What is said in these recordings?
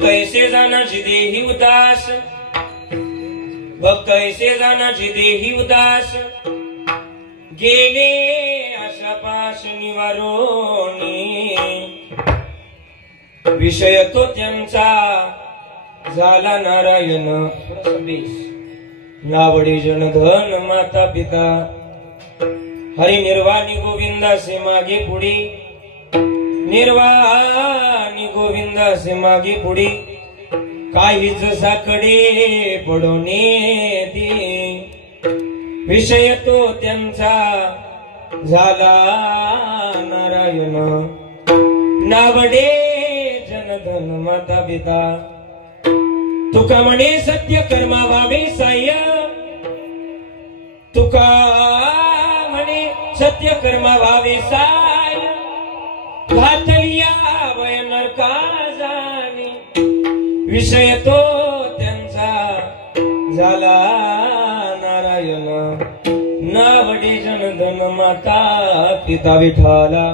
कैसे जाण्याची देही उदास, बघ कैसे जाण्याची देही उदास, गेले आशा पाश निवारोनी, विषय तो त्यांचा झाला नारायण नावडी जनधन माता पिता, हरी निर्वाणी गोविंदासे मागे पुढे, निर्वाणी गोविंदासे मागे पुढे, काहीच साकडे पडोने दे, विषय तो त्यांचा झाला नारायण नावडे जनधन माता पिता तुका म्हणे सत्य कर्मा व्हावे साय तुका म्हणे सत्य कर्मा व्हावे साय घातलिया वय नरका जाणे विषय तो त्यांचा झाला नारायण नावडे जनधन माता पिता विठाला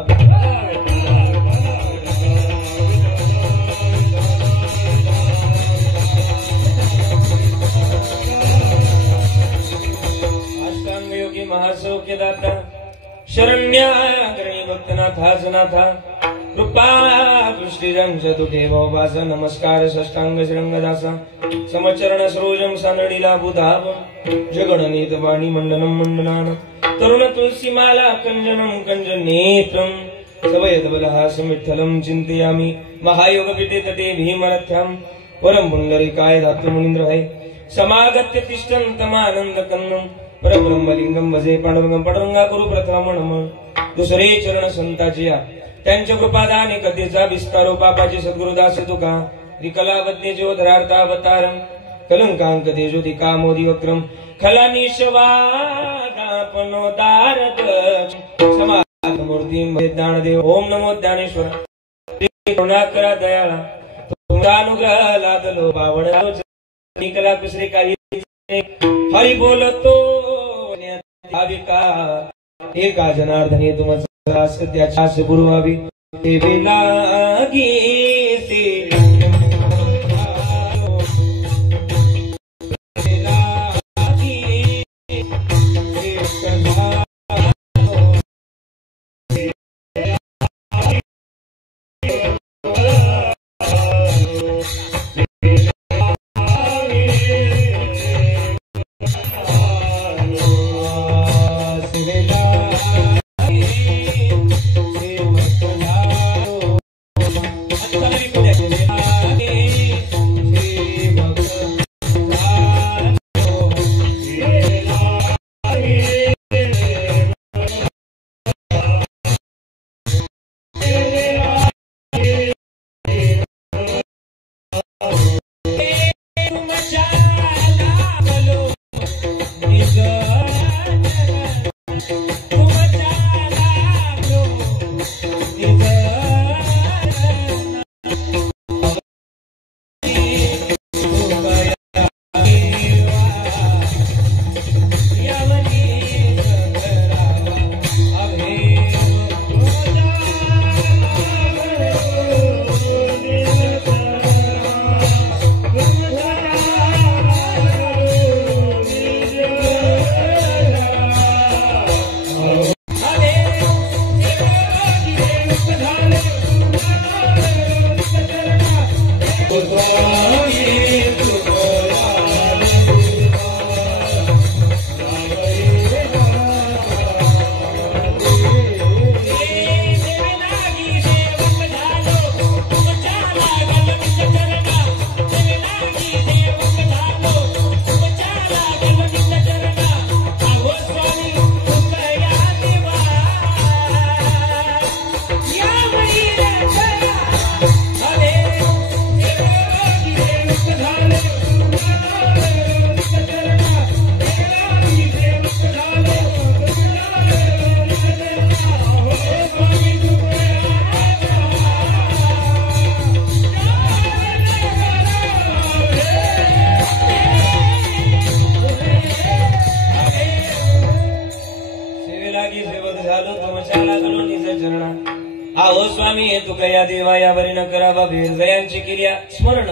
महासौख्य दाता शरण्याग्रणी भक्तनाथाच नाथा कृपा दृष्टी रंग तुटे भावासा नमस्कार षष्टांग श्रंगदासा समचरण सरोजम सानडीला बुधाव जगणनीत वाणी मंडनम मंडनान तरुण तुलसी माला कंजनम कंजनेत्रम सवयद बलहास विठ्ठलम चिंतयामि महायोग पीठे तटे भीमरथ्याम वरम पुंडरीकाय धातु मुनींद्र है समागत्य तिष्ठन्तमानंद कन्नम परब्रह्मलिंगम भजे पांडुरंगम पांडुरंगा करू प्रथम नमन दुसरे चरण संताजिया त्यांच्या कृपादाने कथेचा विस्तारो पापाचे सद्गुरुदास तुका विकलावज्ञ ज्योधरार्थावतारम कलंकांक तेजोति कामोदी वक्रम खलानिशवादापनो दारद समाध मूर्ती ज्ञानदेव ओम नमो ज्ञानेश्वर करुणाकरा दयाळा तुमचा अनुग्रह लादलो बावड निकला कुसरे काही हरि बोलतो एका जनार्दने तुमचा सत्याच्या गुरु व्हावी ते लागी आहो स्वामी हे तुका या देवा यावरी न करावा भेदयांची क्रिया स्मरण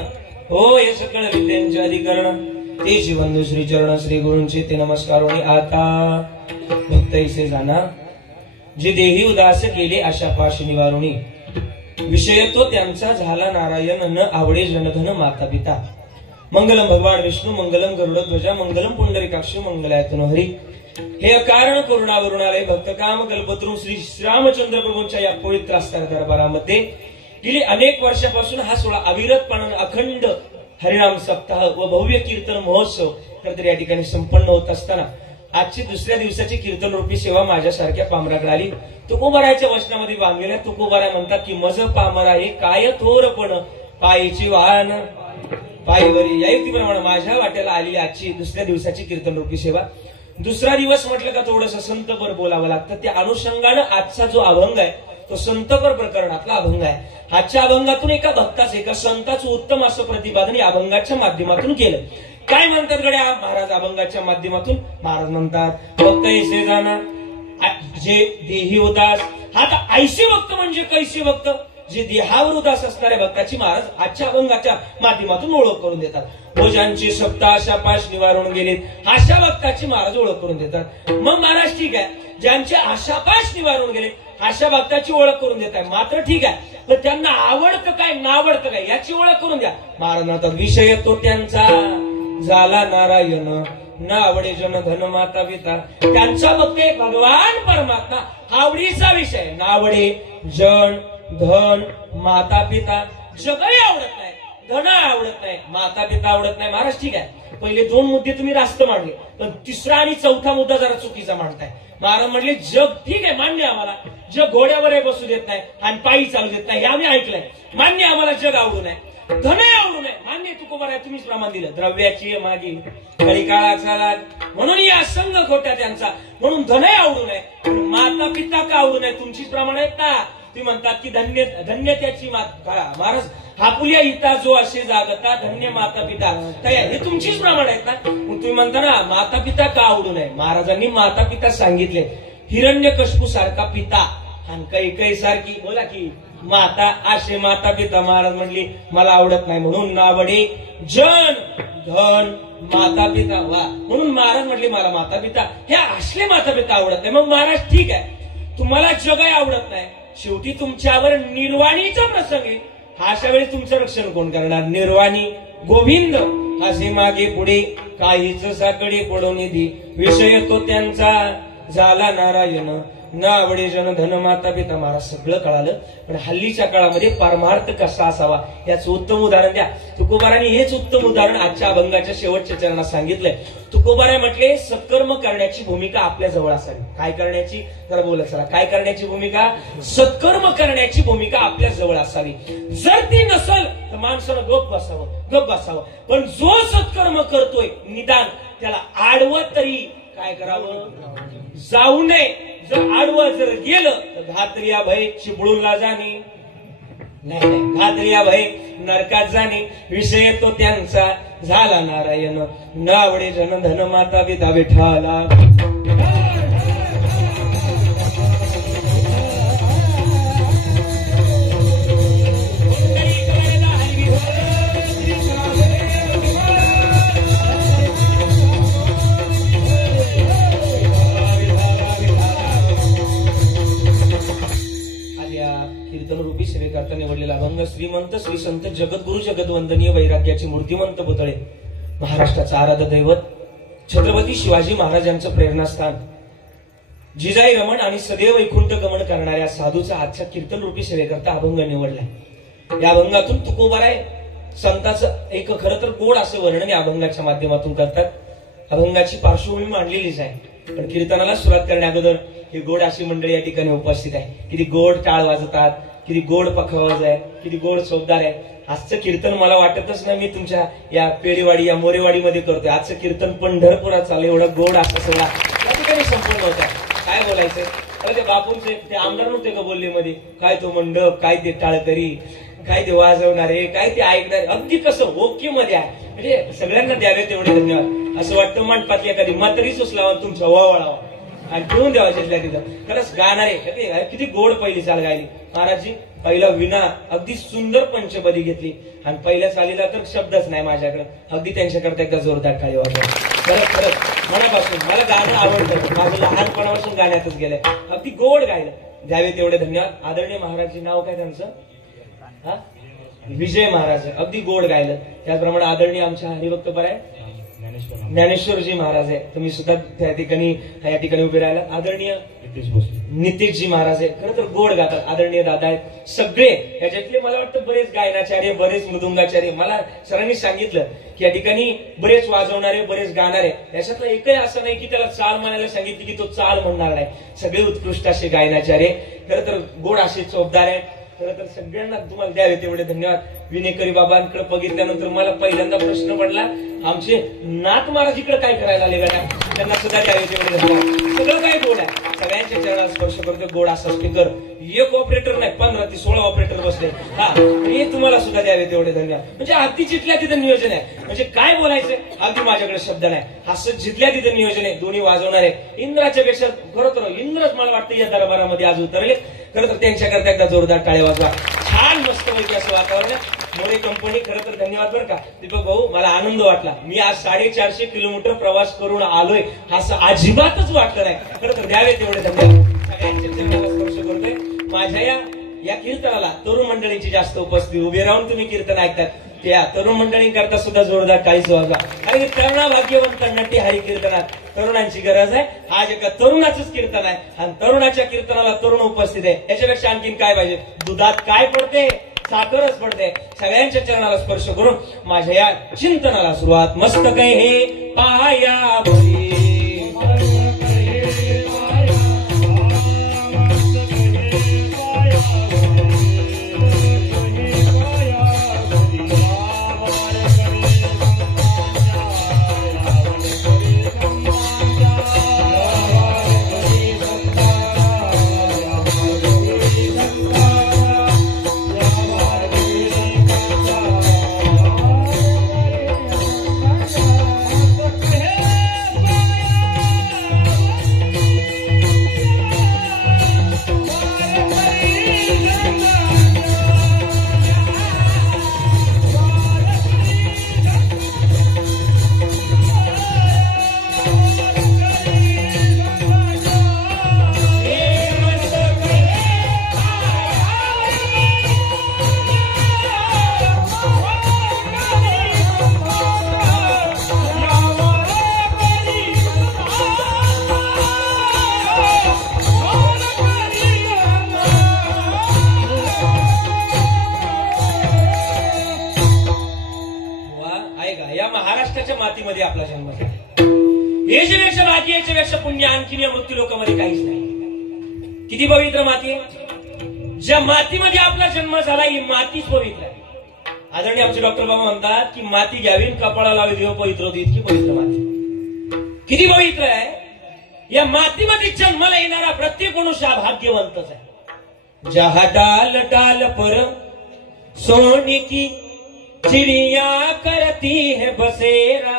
हो हे सकळ विद्यांचे अधिकरण ते शिवंदू श्री चरण श्री गुरूंचे ते नमस्कार आणि आता भक्त ऐसे जाना जे देही उदास केले अशा पाश निवारुणी विषय तो त्यांचा झाला नारायण न आवडे जनधन माता पिता मंगलम भगवान विष्णू मंगलम गरुडध्वजा मंगलम पुंडरीकाक्ष मंगलायतनो हरी हे अकारण करुणावरुणालय भक्त काम कल्पतरू श्री रामचंद्र प्रभूंच्या या पवित्र आस्था दरबारामध्ये गेली अनेक वर्षापासून हा सोहळा अविरतपणाने अखंड हरिनाम सप्ताह व भव्य कीर्तन महोत्सव तर या ठिकाणी संपन्न होत असताना आजची दुसऱ्या दिवसाची कीर्तन रूपी सेवा माझ्यासारख्या पामराकडे आली. तुकोबाराच्या वचनामध्ये बांधलेल्या तुकोबारा म्हणतात की मज पामरा हे काय थोरपण पायीची वाहन पायीवरी. या युक्तीप्रमाणे माझ्या वाट्याला आलेली आजची दुसऱ्या दिवसाची कीर्तन रूपी सेवा. दुसरा दिवस म्हटलं का थोडस संतपर बोलावं लागतं. त्या अनुषंगानं आजचा जो अभंग आहे तो संतपर प्रकरणातला अभंग आहे. आजच्या अभंगातून एका भक्ताचं एका संताचं उत्तम असं प्रतिपादन या अभंगाच्या माध्यमातून केलं. काय म्हणतात गड्या महाराज अभंगाच्या माध्यमातून? महाराज म्हणतात भक्त ऐसे जाना जे देही उदास. हा आता ऐसे भक्त म्हणजे कैसे भक्त? जे देहावर उदास असणाऱ्या भक्ताची महाराज आजच्या अभंगाच्या माध्यमातून ओळख करून देतात. भोजांची सप्त आशा पाश निवारून गेलेत अशा भक्ताची महाराज ओळख करून देतात. मग महाराज ठीक आहे, ज्यांचे आशापाश निवारून गेले अशा भक्ताची ओळख करून देत आहे. मात्र ठीक आहे, पण त्यांना आवडतं काय नावडतं काय याची ओळख करून द्या. महाराज म्हणतात विषय तो त्यांचा झाला नारायण न आवडे जन धन माता पिता. त्यांचा फक्त भगवान परमात्मा आवडीचा विषय. नावडे जन धन माता पिता जगही आवडत नाही, धन आवडत नाही, माता पिता आवडत नाही. महाराज ठीक आहे, पहिले दोन मुद्दे तुम्ही रास्त मांडले, पण तिसरा आणि चौथा मुद्दा जरा चुकीचा मांडताय. महाराज म्हटले जग ठीक आहे मान्य आम्हाला, जग घोड्यावर बसू देत नाही आणि पायी चालू देत नाही हे आम्ही ऐकलंय. मान्य आम्हाला जग आवडू नये, धनही आवडू नये, मान्य तुकोबार आहे, तुम्हीच प्रमाण दिलं. द्रव्याची मागे कळी काळाचा लाग म्हणून या संघ खोट्या त्यांचा, म्हणून धनही आवडू नये, माता पिता का आवडू नये तुमचीच प्रमाण आहेत ना. तुम्ही म्हणतात की धन्य धन्य त्याची महाराज आपुल्या हिता जो असे जागता धन्य माता पिता हे तुमचीच प्रमाण आहेत ना. मग तुम्ही म्हणता ना माता पिता का आवडू नये. महाराजांनी माता पिता सांगितले. हिरण्यकश्यपू सारखा पिता आणि कैकेयी सारखी बोला की माता असे माता पिता. महाराज म्हणली मला आवडत नाही म्हणून नावडे जन धन माता पिता वा. म्हणून महाराज म्हटले मला माता पिता हे असले माता पिता आवडत नाही. मग महाराज ठीक आहे, तुम्हाला जगही आवडत नाही, शेवटी तुमच्यावर निर्वाणीचा प्रसंग आहे. अशा वेळी तुमचं रक्षण कोण करणार? निर्वाणी गोविंद असे मागे पुढे काहीच साकडे पडून निधी. विषय तो त्यांचा झाला नारायण न आवडे जन धन माता पिता. महाराज सगळं कळालं, पण हल्लीच्या काळामध्ये परमार्थ कसा असावा याचं उत्तम उदाहरण द्या. तुकोबारांनी हेच उत्तम उदाहरण आजच्या अभंगाच्या शेवटच्या चरणात सांगितलंय. तुकोबारा म्हटले सत्कर्म करण्याची भूमिका आपल्या जवळ असावी. काय करण्याची? जरा बोलत चला. काय करण्याची भूमिका? सत्कर्म करण्याची भूमिका आपल्या जवळ असावी. जर ती नसल तर माणसानं गप बसावं. पण जो सत्कर्म करतोय निदान त्याला आडवं तरी काय करावं? जाऊ नये. जर आडवं जर गेलं तर घातरिया भय चिपळूणला जाणे नाही, घातरिया भय नरकात जाणे. विषय तो त्यांचा झाला नारायण न आवडे जन धन माता पिता. विठाला रूपी सेवेकरता निवडलेला अभंग श्रीमंत श्री संत जगद्गुरु जगदवंदनीय वैराग्याचे मूर्तिमंत पुतळे महाराष्ट्राचं आराध्य दैवत छत्रपती शिवाजी महाराजांचं प्रेरणास्थान जिजाई रमण आणि सदैव वैकुंठ गमन करणाऱ्या साधूचा आजच्या कीर्तन रूपी सेवेकरता अभंग निवडलाय. या अभंगातून तुकोबाराय संताचं एक खरं तर गोड असं वर्णन या अभंगाच्या माध्यमातून करतात. अभंगाची पार्श्वभूमी मांडलेलीच आहे, पण कीर्तनाला सुरुवात करण्या अगोदर ही गोड अशी मंडळी या ठिकाणी उपस्थित आहे. किती गोड टाळ वाजतात, किती गोड पखवाज आहे, किती गोड चौकदार आहे. आजचं कीर्तन मला वाटतच नाही मी तुमच्या या पेढीवाडी या मोरेवाडीमध्ये करतोय. आजचं कीर्तन पंढरपुरात चालू एवढं गोड असं सगळं या ठिकाणी संपूर्ण होत आहे. काय बोलायचंय? अरे ते बापूंचे ते आमदार नव्हते का बोलले मध्ये, काय तो मंडप, काय ते टाळकरी, काय ते वाजवणारे, काय ते ऐकणारे, अगदी कसं ओके मध्ये आहे. म्हणजे सगळ्यांना द्यावे तेवढे धन्यवाद. असं वाटतं मंडपातली एखादी म्हातारीच उचलावा तुमच्या वावळावा आणि ठेवून द्यावा तिथल्या तिथं. खरंच गाणारे किती गोड पहिली चाल गायली महाराजजी. पहिला विना अगदी सुंदर पंचपदी घेतली आणि पहिल्या चालीला तर शब्दच नाही माझ्याकडे. अगदी त्यांच्याकरता एकदा जोरदार टाळी वाजवा. खरंच मनापासून मला गाणं आवडतं, माझं लहानपणापासून गाण्यातच गेलंय. अगदी गोड गायलं, द्यावे तेवढे धन्यवाद. आदरणीय महाराजजी नाव काय त्यांचं? विजय महाराज. अगदी गोड गायलं. त्याचप्रमाणे आदरणीय आमच्या हरिभक्त बराय ज्ञानेश्वरजी महाराज आहे, तुम्ही सुद्धा त्या ठिकाणी या ठिकाणी उभे राहिला. आदरणीय नितेशजी महाराज आहे, खरं तर गोड गातात. आदरणीय दादा आहेत सगळे. याच्यातले मला वाटतं बरेच गायनाचार्य, बरेच मृदुंगाचार्य. मला सरांनी सांगितलं की या ठिकाणी बरेच वाजवणारे, बरेच गाणारे. याच्यातलं एकही असं नाही की त्याला चाल म्हणायला सांगितली की तो चाल म्हणणार नाही. सगळे उत्कृष्ट असे गायनाचार्य, खरं तर गोड असे चोपदार आहेत. खरं तर सगळ्यांना तुम्हाला द्यावे तेवढे धन्यवाद. विनेकरी बाबांकडे बघितल्यानंतर मला पहिल्यांदा प्रश्न पडला, आमचे नाथ महाराज इकडे काय करायला आले गाड्या, त्यांना सुद्धा द्यावे तेवढे धन्यवाद. सगळं काय गोड आहे, सगळ्यांच्या चरणाला स्पर्श करतो. गोड असा स्पीकर, एक ऑपरेटर नाही 15 ते 16 ऑपरेटर बसले. हा, हे तुम्हाला सुद्धा द्यावे तेवढे धन्यवाद. म्हणजे अगदी जिथल्या तिथं नियोजन आहे. म्हणजे काय बोलायचं अगदी माझ्याकडे शब्द नाही, असं जिथल्या तिथं नियोजन आहे. दोन्ही वाजवणारे इंद्राच्या पेक्षा खरं तर इंद्रच मला वाटतं या दरबारामध्ये आज उतरले. खरं तर त्यांच्याकरता एकदा जोरदार टाळ्या वाजवा. छान मस्तपैकी असं वातावरण आहे. मोरे कंपनी खरं तर धन्यवाद बरं का. दीपक भाऊ, मला आनंद वाटला. मी आज 450 किलोमीटर प्रवास करून आलोय असं अजिबातच वाटलं नाही. खरं तर द्यावे तेवढे धन्यवाद. सगळ्यांच्या चरणाला स्पर्श करतोय. माझ्या या कीर्तनाला तरुण मंडळींची जास्त उपस्थिती, उभे राहून तुम्ही कीर्तन ऐकतात त्या तरुण मंडळींकरता सुद्धा जोरदार टाळीच वाजवा. आणि तरुणा भाग्यवंत नटी हरी कीर्तनात तरुणांची गरज आहे. आज एका तरुणाचंच कीर्तन आहे आणि तरुणाच्या कीर्तनाला तरुण उपस्थित आहे. याच्यापेक्षा आणखीन काय पाहिजे. दुधात काय पडते, साखरच पडते. सगळ्यांच्या चरणाला स्पर्श करून माझ्या या चिंतनाला सुरुवात. मस्तक हे पाया मातीमध्ये आपला जन्म झाला. याच्यापेक्षा भाग्य, याच्यापेक्षा पुण्य आणखीन या मृत्यू लोकांमध्ये काहीच नाही. किती पवित्र माती आहे. ज्या मातीमध्ये आपला जन्म झाला ही मातीच पवित्र आहे. आदरणीय आमचे डॉक्टर बाबा म्हणतात की माती घ्यावी कपाळा लावी देव पवित्र होती. इतकी पवित्र माती किती पवित्र आहे. या मातीमध्ये जन्माला येणारा प्रत्येक मनुष्य भाग्यवंतच आहे. जहा डाल डाल पर सोने की चिड़िया करती है बसेरा,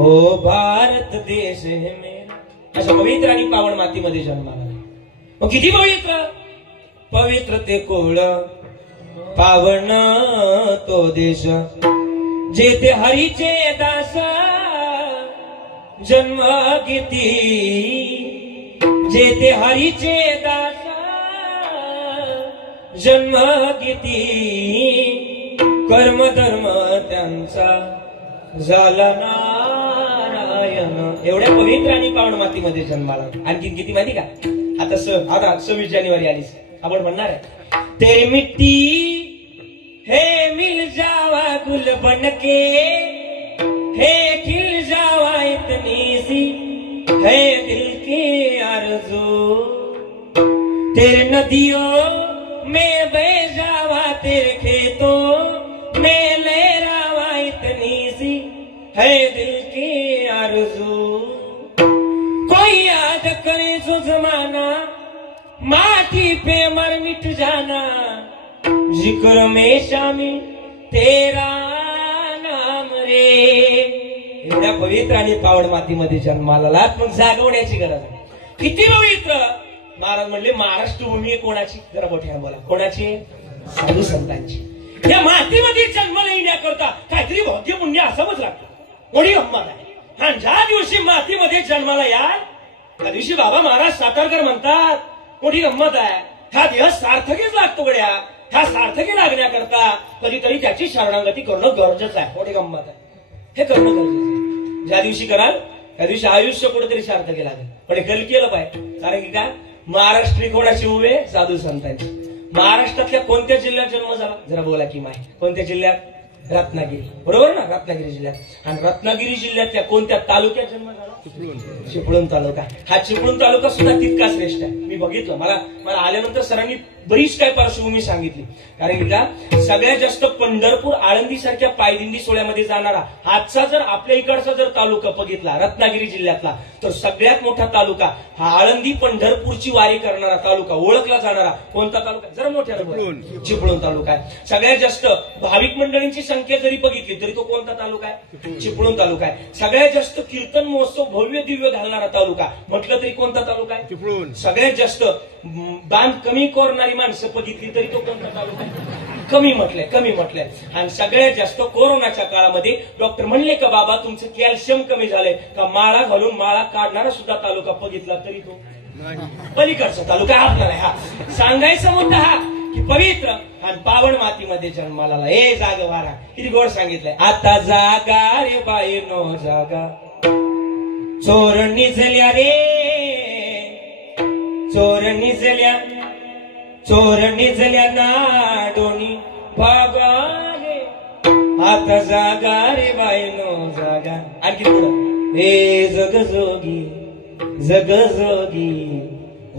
ओ भारत देश है मेरा. अशा पवित्र आणि पावन मातीमध्ये जन्माला. मग किती पवित्र, पवित्र ते कोळ पावन तो देश, जेथे हरीचे दास जन्म घेती, जेथे हरीचे दास जन्म घेती, कर्म धर्म त्यांचा झाला नारायण. एवढ्या पवित्र आणि पावन मातीमध्ये जन्माला. आणखी किती माहिती का. आता 26 जानेवारी आली, आपण म्हणणार आहे तेरी मिट्टी हे मिल जावा गुल बनके, हे खिल जावा इतनी सी है दिल की आरज़ू, तेरे नदियों में बह जावा तेरे खेतों में लहरावा इतनी सी है दिल की आरज़ू, कोई याद करे जो जमाना माटी पे मर मिट जाना, जिक्र में शामिल तेरा नाम रे. एवढ्या पवित्र आणि पावन मातीमध्ये जन्माला पण जागवण्याची गरज आहे. किती पवित्र. महाराज म्हणले महाराष्ट्र भूमी कोणाची, जरा मोठ्या बोला, कोणाची. साधू संतांची. या मातीमध्ये जन्माला येण्याकरता काहीतरी भाग्य पुण्य असावंच लागतं. मोठी गंमत आहे. आणि ज्या दिवशी मातीमध्ये जन्माला याल त्या दिवशी बाबा महाराज सातारकर म्हणतात मोठी गंमत आहे. हा दिवस सार्थकीच लागतो गड्या. ह्या सार्थकी लागण्याकरता कधीतरी त्याची शरणागती करणं गरजेचं आहे. मोठी गंमत आहे. हे करणं गरजेचं आहे. ज्या दिवशी कराल त्या दिवशी आयुष्य कुठेतरी सार्थक लागेल. पण हे केलं पाहिजे. कारण की काय, महाराष्ट्र कोणाची उभे साधू संतांची. महाराष्ट्रातल्या कोणत्या जिल्ह्यात जन्म झाला जरा बोला की माय. कोणत्या जिल्ह्यात? रत्नागिरी. बरोबर ना, रत्नागिरी जिल्ह्यात. आणि रत्नागिरी जिल्ह्यातल्या कोणत्या तालुक्यात जन्म झाला? चिपळूण तालुका. हा चिपळूण तालुका सुद्धा तितका श्रेष्ठ आहे. मी बघितलं, मला आल्यानंतर सरांनी बरीच काय पार्श्वभूमी सांगितली. कारण की का सगळ्यात जास्त पंढरपूर आळंदी सारख्या पायदिंडी सोहळ्यामध्ये जाणारा आजचा जर आपल्या इकडचा जर तालुका बघितला रत्नागिरी जिल्ह्यातला, तर सगळ्यात मोठा तालुका हा आळंदी पंढरपूरची वारी करणारा तालुका ओळखला जाणारा कोणता तालुका? जरा मोठ्या चिपळूण तालुका आहे. सगळ्यात जास्त भाविक मंडळींची संख्या जरी बघितली तरी तो कोणता तालुका आहे? चिपळूण तालुका आहे. सगळ्यात जास्त कीर्तन महोत्सव भव्य दिव्य घालणारा तालुका म्हटलं तरी कोणता तालुका आहे? चिपळूण. सगळ्यात जास्त दान कमी करणारी माणसं बघितली तरी तो कोणता तालुका आहे? कमी म्हटलंय. आणि सगळ्यात जास्त कोरोनाच्या काळामध्ये डॉक्टर म्हणले का बाबा तुमचं कॅल्शियम कमी झालंय का, माळा घालून माळा काढणारा सुद्धा तालुका बघितला तरी तो पलीकडचा तालुका आपला आहे. हा सांगायचा मुद्दा हा की पवित्र आणि पावन मातीमध्ये जन्माला आला. हे जाग वारा किती गोड सांगितलंय. आता जागा रे बाई नो जागा, चोर निजल्या रे, चोर निजल्या नाडोनी भागा रे. आता जागा रे बाई नो जागा. आणखी पुढं हे जगजोगी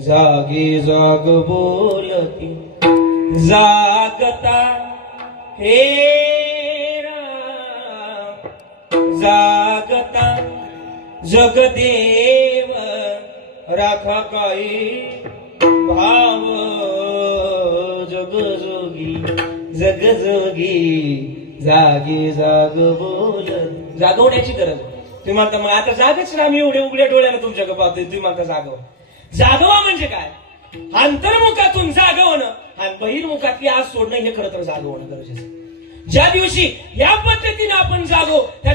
जागी जाग बोलती जागता हे राम, जागता जगदेव राखा काही भाव. जगजोगी जागी जाग बोल. जागवण्याची गरज. तुम्ही म्हणता मग आता जागच ना, मी एवढे उघड्या डोळ्यानं तुमच्याकडे पाहतोय. तुम्ही म्हणता जागवा म्हणजे काय? अंतर्मुखातून जागवणं आणि बहिर्मुखातली आज सोडणं हे खरं तर जागवणं गरजेचं. ज्या दिवशी या पद्धतीने आपण जागो त्या